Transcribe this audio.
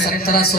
1700